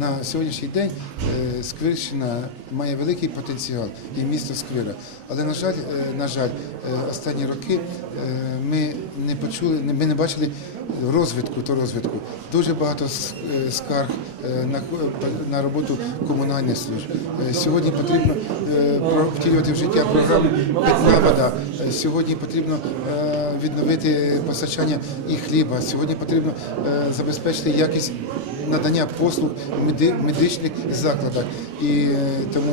На сьогоднішній день е, Сквирщина має великий потенціал і місто Сквира. Але на жаль, е, на жаль, е, останні роки ми не почули, ми не бачили розвитку то розвитку. Дуже багато скарг на, на роботу комунальних служб. Сьогодні потрібно втілювати в життя програму Питна вода. Сьогодні потрібно відновити постачання і хліба. Сьогодні потрібно е, забезпечити якість надання послуг в меди- медичних закладах. І е, тому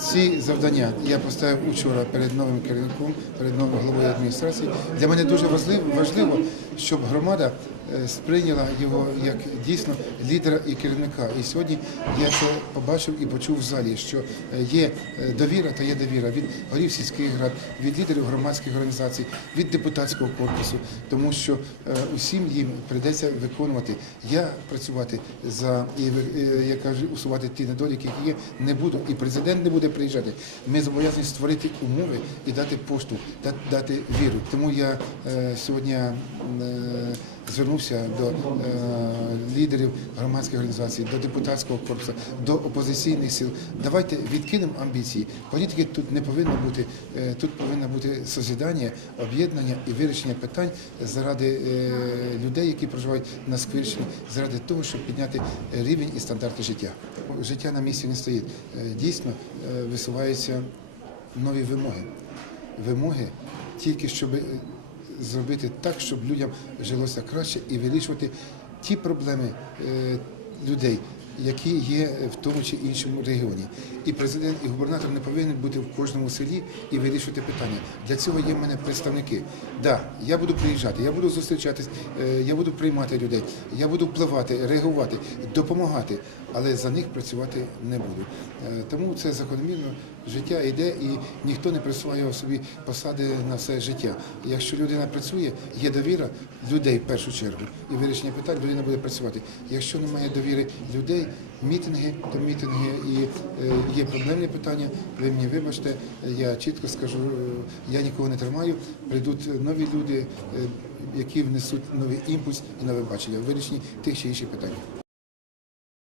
ці завдання я поставив учора перед новим керівником, перед новим головою адміністрації. Для мене дуже важливо, щоб громада е, сприйняла його як дійсно лідера і керівника. І сьогодні я це побачив і почув в залі, що е, є е, довіра та є довіра від голів сільських рад, від лідерів громадських організацій, від депутатського корпусу, тому що усім їм прийдеться виконувати. Я працювати за і я кажу, усувати ті недоліки, які є, не буду. І президент не буде приїжджати. Ми зобов'язані створити умови і дати поштовх, да- дати віру. Тому я е, сьогодні е, звернувся до е, лідерів громадських організацій, до депутатського корпусу, до опозиційних сил. Давайте відкинемо амбіції. Політики тут не повинно бути. е, Тут повинно бути созідання, об'єднання і вирішення питань заради е, людей, які проживають на Сквирщині, заради того, щоб підняти рівень і стандарти життя. Життя на місці не стоїть. Дійсно висуваються нові вимоги. Вимоги тільки щоб зробити так, щоб людям жилося краще і вирішувати ті проблеми е, людей, які є в тому чи іншому регіоні. І президент, і губернатор не повинен бути в кожному селі і вирішувати питання. Для цього є в мене представники. Да, я буду приїжджати, я буду зустрічатись, е, я буду приймати людей, я буду впливати, реагувати, допомагати, але за них працювати не буду. Е, Тому це закономірно. Життя йде і ніхто не присвоює собі посади на все життя. Якщо людина працює, є довіра людей в першу чергу, і вирішення питань людина буде працювати. Якщо немає довіри людей, мітинги, то мітинги і е, є проблемні питання. Ви мені вибачте, я чітко скажу, е, я нікого не тримаю. Прийдуть нові люди, е, які внесуть новий імпульс і нове бачення в вирішенні тих чи інших питань.